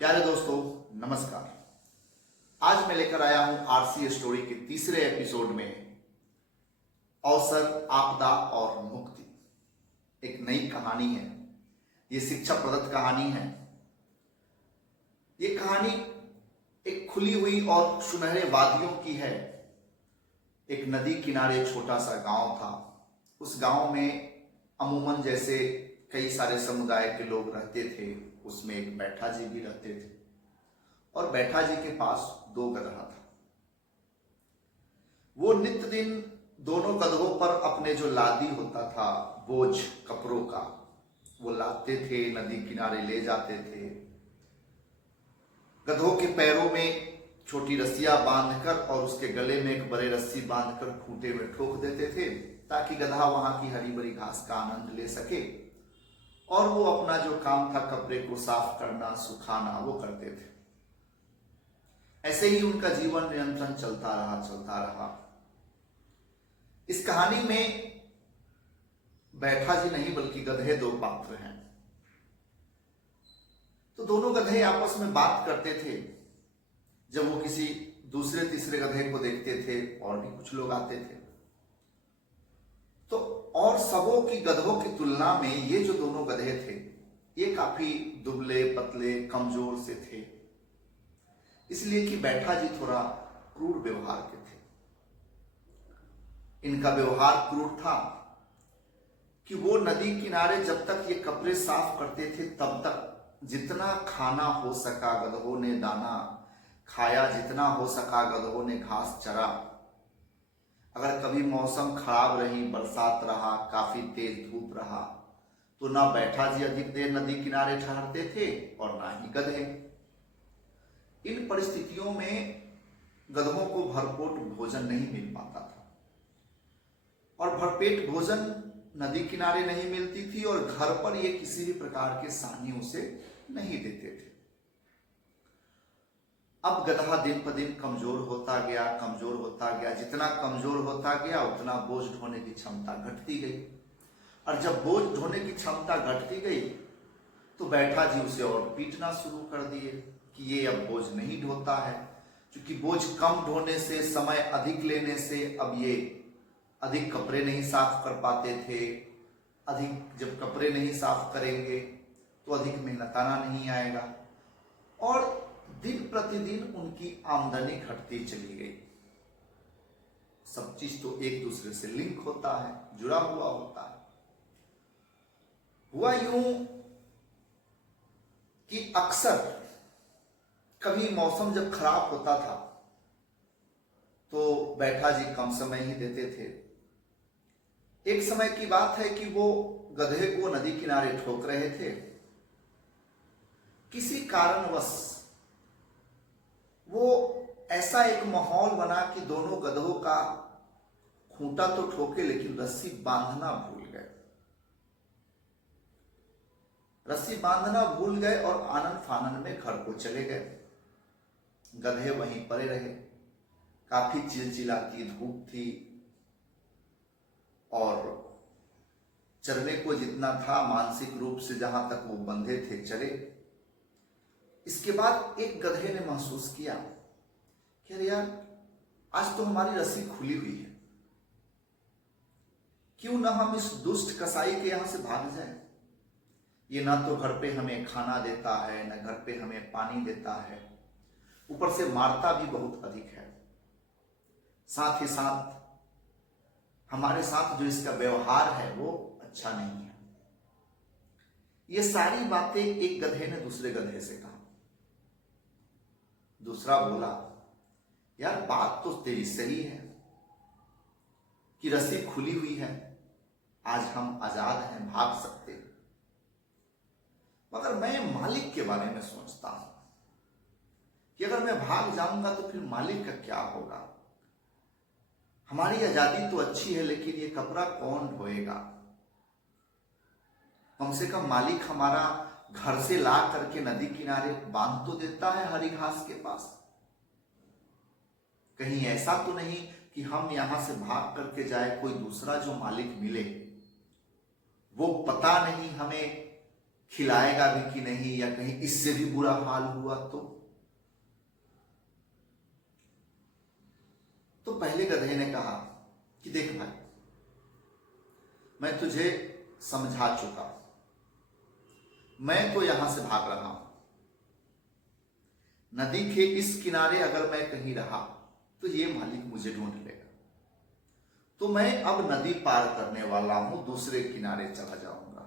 प्यारे दोस्तों, नमस्कार। आज मैं लेकर आया हूं आरसी स्टोरी के तीसरे एपिसोड में अवसर, आपदा और मुक्ति। एक नई कहानी है। ये शिक्षा प्रदत्त कहानी है। ये कहानी एक खुली हुई और सुनहरे वादियों की है। एक नदी किनारे छोटा सा गांव था। उस गांव में अमूमन जैसे कई सारे समुदाय के लोग रहते थे। उसमें एक बैठा जी भी रहते थे और बैठा जी के पास 2 गदहा था। वो नित्य दिन दोनों गधों पर अपने जो लादी होता था, बोझ कपड़ों का, वो लादते थे, नदी किनारे ले जाते थे। गधों के पैरों में छोटी रस्सियां बांधकर और उसके गले में एक बड़े रस्सी बांधकर खूंटे में ठोक देते थे ताकि गधा वहां की हरी भरी घास का आनंद ले सके। और वो अपना जो काम था कपड़े को साफ करना, सुखाना, वो करते थे। ऐसे ही उनका जीवन निरंतर चलता रहा। इस कहानी में बैठा जी नहीं बल्कि गधे 2 पात्र हैं। तो दोनों गधे आपस में बात करते थे। जब वो किसी दूसरे तीसरे गधे को देखते थे, और भी कुछ लोग आते थे, तो और सबों की गधों की तुलना में ये जो दोनों गधे थे, ये काफी दुबले पतले कमजोर से थे। इसलिए कि बैठा जी थोड़ा क्रूर व्यवहार के थे। इनका व्यवहार क्रूर था कि वो नदी किनारे जब तक ये कपड़े साफ करते थे तब तक जितना खाना हो सका गधों ने दाना खाया, जितना हो सका गधों ने घास चरा। अगर कभी मौसम खराब रही, बरसात रहा, काफी तेज धूप रहा, तो ना बैठा जी अधिक देर नदी किनारे ठहरते थे और ना ही गधे। इन परिस्थितियों में गधों को भरपेट भोजन नहीं मिल पाता था और भरपेट भोजन नदी किनारे नहीं मिलती थी और घर पर ये किसी भी प्रकार के सानी उसे नहीं देते थे। अब गधा दिन पर दिन कमजोर होता गया। जितना कमजोर होता गया उतना बोझ ढोने की क्षमता घटती गई। और जब बोझ ढोने की क्षमता घटती गई तो बैठा जी उसे और पीटना शुरू कर दिए कि ये अब बोझ नहीं ढोता है। क्योंकि बोझ कम ढोने से, समय अधिक लेने से अब ये अधिक कपड़े नहीं साफ कर पाते थे। अधिक जब कपड़े नहीं साफ करेंगे तो अधिक मेहनताना नहीं आएगा और दिन प्रतिदिन उनकी आमदनी घटती चली गई। सब चीज तो एक दूसरे से लिंक होता है, जुड़ा हुआ होता है। हुआ यूं कि अक्सर कभी मौसम जब खराब होता था तो बैठा जी कम समय ही देते थे। एक समय की बात है कि वो गधे को नदी किनारे ठोक रहे थे। किसी कारणवश वो ऐसा एक माहौल बना कि दोनों गधों का खूंटा तो ठोके लेकिन रस्सी बांधना भूल गए। रस्सी बांधना भूल गए और आनन फानन में घर को चले गए। गधे वहीं पड़े रहे। काफी चिलचिलाती धूप थी और चलने को जितना था मानसिक रूप से जहां तक वो बंधे थे चले। इसके बाद एक गधे ने महसूस किया कि अरे यार, आज तो हमारी रस्सी खुली हुई है, क्यों ना हम इस दुष्ट कसाई के यहां से भाग जाएं। ये ना तो घर पे हमें खाना देता है, ना घर पे हमें पानी देता है, ऊपर से मारता भी बहुत अधिक है। साथ ही साथ हमारे साथ जो इसका व्यवहार है वो अच्छा नहीं है। ये सारी बातें एक गधे ने दूसरे गधे से कहा। दूसरा बोला, यार बात तो तेरी सही है कि रस्सी खुली हुई है, आज हम आजाद हैं, भाग सकते हैं, मगर मैं मालिक के बारे में सोचता हूं कि अगर मैं भाग जाऊंगा तो फिर मालिक का क्या होगा। हमारी आजादी तो अच्छी है लेकिन ये कपड़ा कौन ढोएगा। कम से कम मालिक हमारा घर से ला करके नदी किनारे बांध तो देता है हरी घास के पास। कहीं ऐसा तो नहीं कि हम यहां से भाग करके जाए, कोई दूसरा जो मालिक मिले, वो पता नहीं हमें खिलाएगा भी कि नहीं, या कहीं इससे भी बुरा हाल हुआ तो पहले गधे ने कहा कि देख भाई, मैं तुझे समझा चुका, मैं तो यहां से भाग रहा हूं। नदी के इस किनारे अगर मैं कहीं रहा तो ये मालिक मुझे ढूंढ लेगा, तो मैं अब नदी पार करने वाला हूं, दूसरे किनारे चला जाऊंगा।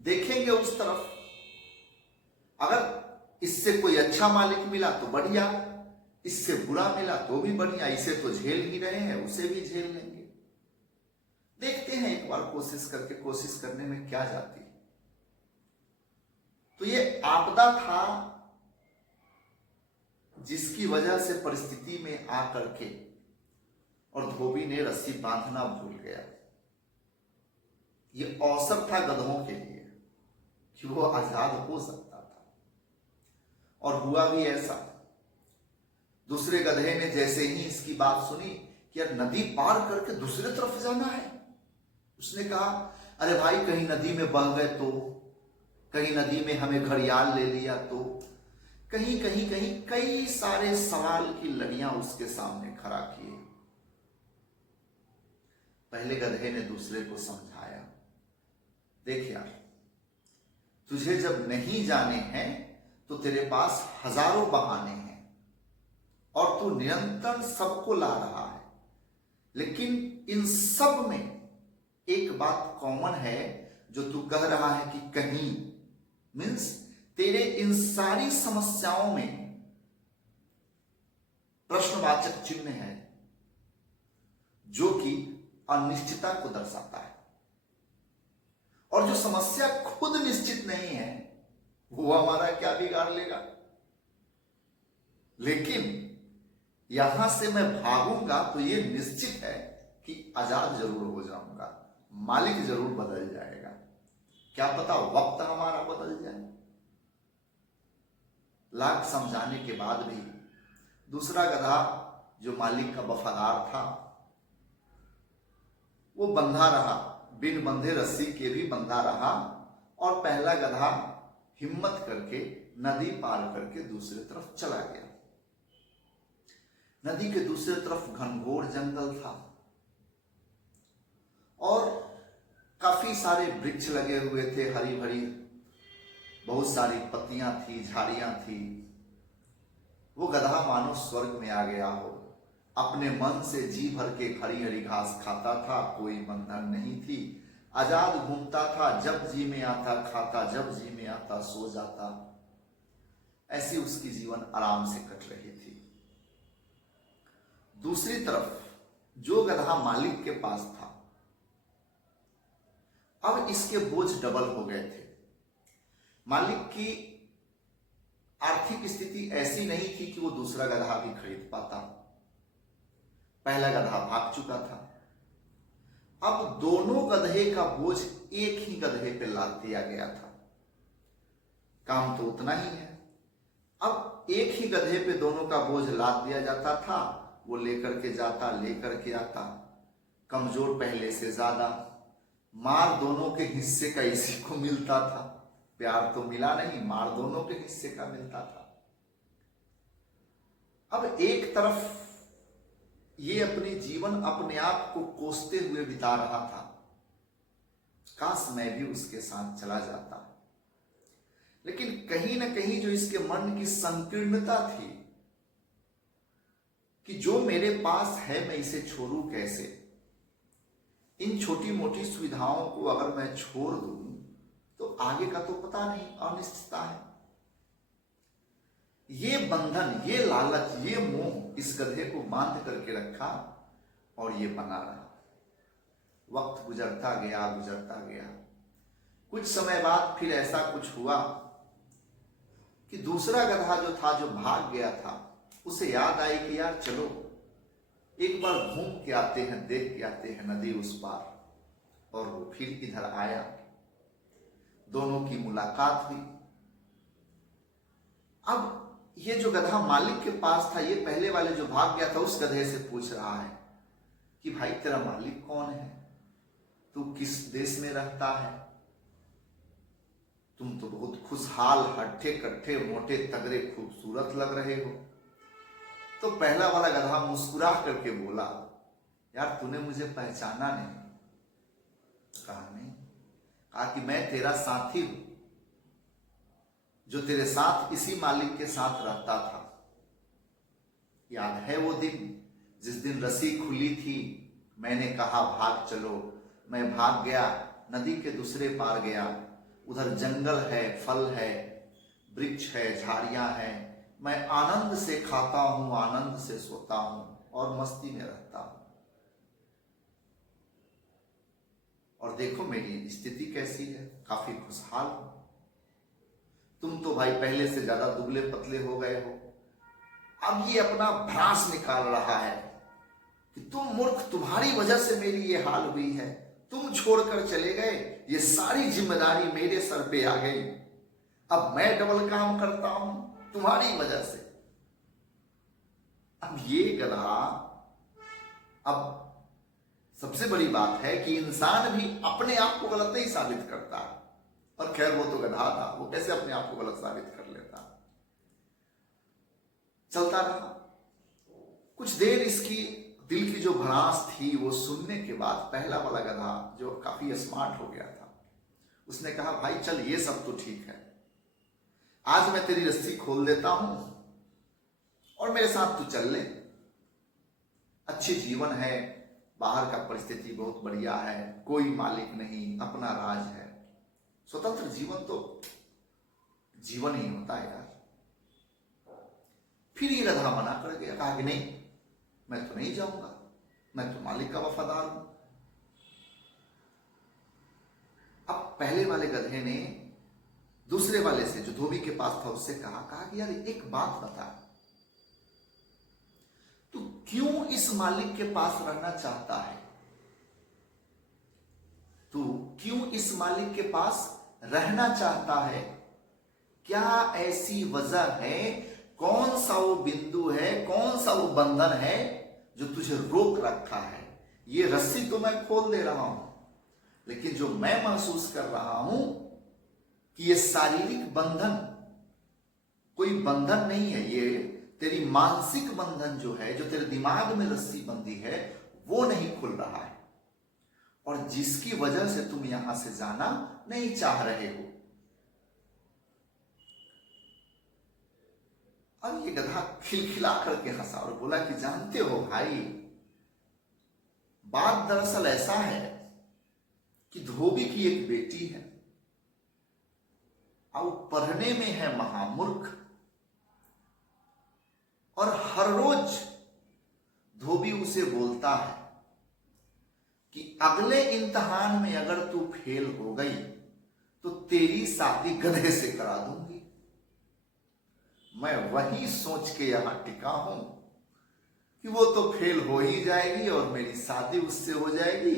देखेंगे उस तरफ, अगर इससे कोई अच्छा मालिक मिला तो बढ़िया, इससे बुरा मिला तो भी बढ़िया, इसे तो झेल ही रहे हैं, उसे भी झेल लेंगे। देखते हैं एक बार कोशिश करके, कोशिश करने में क्या जाती है। तो ये आपदा था जिसकी वजह से परिस्थिति में आकर के और धोबी ने रस्सी बांधना भूल गया। ये अवसर था गधों के लिए कि वो आजाद हो सकता था, और हुआ भी ऐसा। दूसरे गधे ने जैसे ही इसकी बात सुनी कि यार नदी पार करके दूसरी तरफ जाना है, उसने कहा अरे भाई कहीं नदी में बह गए तो, कहीं नदी में हमें घड़ियाल ले लिया तो, कहीं कहीं कहीं कई सारे सवाल की लड़ियां उसके सामने खड़ा किए। पहले गधे ने दूसरे को समझाया, देख यार, तुझे जब नहीं जाने हैं तो तेरे पास हजारों बहाने हैं और तू निरंतर सबको ला रहा है, लेकिन इन सब में एक बात कॉमन है जो तू कह रहा है कि कहीं, मीन्स तेरे इन सारी समस्याओं में प्रश्नवाचक चिन्ह है जो कि अनिश्चितता को दर्शाता है, और जो समस्या खुद निश्चित नहीं है वो हमारा क्या बिगाड़ लेगा। लेकिन यहां से मैं भागूंगा तो ये निश्चित है कि आजाद जरूर हो जाऊंगा, मालिक जरूर बदल जाएगा, क्या पता वक्त हमारा बदल जाए। लाख समझाने के बाद भी दूसरा गधा जो मालिक का वफादार था वो बंधा रहा, बिन बंधे रस्सी के भी बंधा रहा, और पहला गधा हिम्मत करके नदी पार करके दूसरी तरफ चला गया। नदी के दूसरी तरफ घनघोर जंगल था और काफी सारे वृक्ष लगे हुए थे, हरी भरी बहुत सारी पत्तियां थी, झाड़ियां थी। वो गधा मानो स्वर्ग में आ गया हो, अपने मन से जी भर के हरी हरी घास खाता था, कोई बंधन नहीं थी, आजाद घूमता था, जब जी में आता खाता, जब जी में आता सो जाता। ऐसी उसकी जीवन आराम से कट रही थी। दूसरी तरफ जो गधा मालिक के पास था, अब इसके बोझ डबल हो गए थे। मालिक की आर्थिक स्थिति ऐसी नहीं थी कि वो दूसरा गधा भी खरीद पाता, पहला गधा भाग चुका था। अब दोनों गधे का बोझ एक ही गधे पे लाद दिया गया था। काम तो उतना ही है, अब एक ही गधे पे दोनों का बोझ लाद दिया जाता था, वो लेकर के जाता, लेकर के आता, कमजोर पहले से ज्यादा, मार दोनों के हिस्से का इसी को मिलता था, प्यार तो मिला नहीं, मार दोनों के हिस्से का मिलता था। अब एक तरफ ये अपनी जीवन अपने आप को कोसते हुए बिता रहा था, काश मैं भी उसके साथ चला जाता, लेकिन कहीं ना कहीं जो इसके मन की संकीर्णता थी कि जो मेरे पास है मैं इसे छोड़ूं कैसे, इन छोटी मोटी सुविधाओं को अगर मैं छोड़ दूं तो आगे का तो पता नहीं, अनिश्चितता है। ये बंधन, ये लालच, ये मोह इस गधे को बांध करके रखा और ये बना रहा। वक्त गुजरता गया, गुजरता गया। कुछ समय बाद फिर ऐसा कुछ हुआ कि दूसरा गधा जो था, जो भाग गया था, उसे याद आई कि यार चलो एक बार घूम के आते हैं, देख के आते हैं नदी उस पार। और वो फिर इधर आया, दोनों की मुलाकात हुई। अब ये जो गधा मालिक के पास था, ये पहले वाले जो भाग गया था उस गधे से पूछ रहा है कि भाई तेरा मालिक कौन है, तू किस देश में रहता है, तुम तो बहुत खुशहाल, हट्ठे कट्ठे, मोटे तगड़े, खूबसूरत लग रहे हो। तो पहला वाला गधा मुस्कुरा करके बोला, यार तूने मुझे पहचाना नहीं। कहा नहीं। कहा कि मैं तेरा साथी हूं, जो तेरे साथ इसी मालिक के साथ रहता था। याद है वो दिन जिस दिन रस्सी खुली थी, मैंने कहा भाग चलो, मैं भाग गया, नदी के दूसरे पार गया। उधर जंगल है, फल है, वृक्ष है, झाड़ियां हैं। मैं आनंद से खाता हूं, आनंद से सोता हूं और मस्ती में रहता हूं। और देखो मेरी स्थिति कैसी है, काफी खुशहाल हूं। तुम तो भाई पहले से ज्यादा दुबले पतले हो गए हो। अब ये अपना भ्रांस निकाल रहा है कि तुम मूर्ख, तुम्हारी वजह से मेरी ये हाल हुई है, तुम छोड़कर चले गए, ये सारी जिम्मेदारी मेरे सर पे आ गई। अब मैं डबल काम करता हूं तुम्हारी वजह से। अब ये गधा, अब सबसे बड़ी बात है कि इंसान भी अपने आप को गलत नहीं साबित करता। और खैर वो तो गधा था, वो कैसे अपने आप को गलत साबित कर लेता। चलता रहा। कुछ देर इसकी दिल की जो भड़ास थी वो सुनने के बाद पहला वाला गधा, जो काफी स्मार्ट हो गया था, उसने कहा भाई चल ये सब तो ठीक है, आज मैं तेरी रस्सी खोल देता हूं और मेरे साथ तू चल ले। अच्छी जीवन है, बाहर का परिस्थिति बहुत बढ़िया है, कोई मालिक नहीं, अपना राज है। स्वतंत्र जीवन तो जीवन ही होता है यार। फिर ये गधा मना कर गया, कहा कि नहीं मैं तो नहीं जाऊंगा, मैं तो मालिक का वफादार हूं। अब पहले वाले गधे ने दूसरे वाले से, जो धोबी के पास था, उससे कहा कि यार एक बात बता, तू क्यों इस मालिक के पास रहना चाहता है? तू क्यों इस मालिक के पास रहना चाहता है? क्या ऐसी वजह है? कौन सा वो बिंदु है, कौन सा वो बंधन है जो तुझे रोक रखा है? ये रस्सी तो मैं खोल दे रहा हूं, लेकिन जो मैं महसूस कर रहा हूं कि ये शारीरिक बंधन कोई बंधन नहीं है, ये तेरी मानसिक बंधन जो है, जो तेरे दिमाग में रस्सी बंधी है, वो नहीं खुल रहा है, और जिसकी वजह से तुम यहां से जाना नहीं चाह रहे हो। अब ये गधा खिलखिला करके हंसा और बोला कि जानते हो भाई, बात दरअसल ऐसा है कि धोबी की एक बेटी है और पढ़ने में है महामूर्ख, और हर रोज धोबी उसे बोलता है कि अगले इम्तिहान में अगर तू फेल हो गई तो तेरी शादी गधे से करा दूंगी। मैं वही सोच के यहां टिका हूं कि वो तो फेल हो ही जाएगी और मेरी शादी उससे हो जाएगी,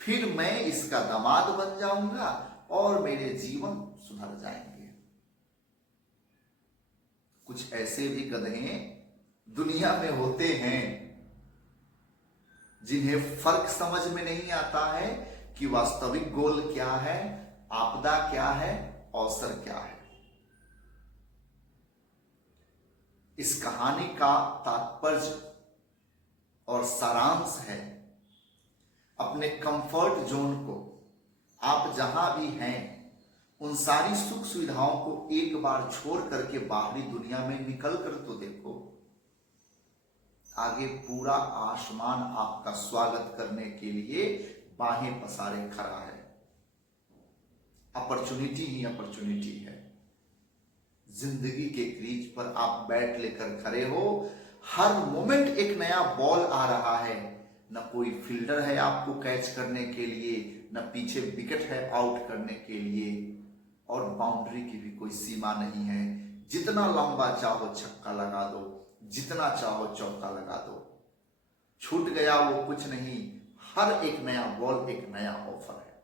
फिर मैं इसका दामाद बन जाऊंगा और मेरे जीवन सुधर जाएंगे। कुछ ऐसे भी गधे दुनिया में होते हैं जिन्हें फर्क समझ में नहीं आता है कि वास्तविक गोल क्या है, आपदा क्या है, अवसर क्या है। इस कहानी का तात्पर्य और सारांश है, अपने कंफर्ट जोन को, आप जहां भी हैं उन सारी सुख सुविधाओं को एक बार छोड़ करके बाहरी दुनिया में निकल कर तो देखो। आगे पूरा आसमान आपका स्वागत करने के लिए बाहें पसारे खड़ा है। अपॉर्चुनिटी ही अपॉर्चुनिटी है। जिंदगी के क्रीज पर आप बैट लेकर खड़े हो, हर मोमेंट एक नया बॉल आ रहा है। न कोई फील्डर है आपको कैच करने के लिए, न पीछे विकेट है आउट करने के लिए, और बाउंड्री की भी कोई सीमा नहीं है। जितना लंबा चाहो छक्का लगा दो, जितना चाहो चौका लगा दो, छूट गया वो कुछ नहीं। हर एक नया बॉल एक नया ऑफर है।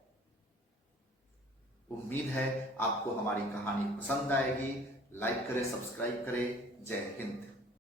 उम्मीद है आपको हमारी कहानी पसंद आएगी। लाइक करें, सब्सक्राइब करें। जय हिंद।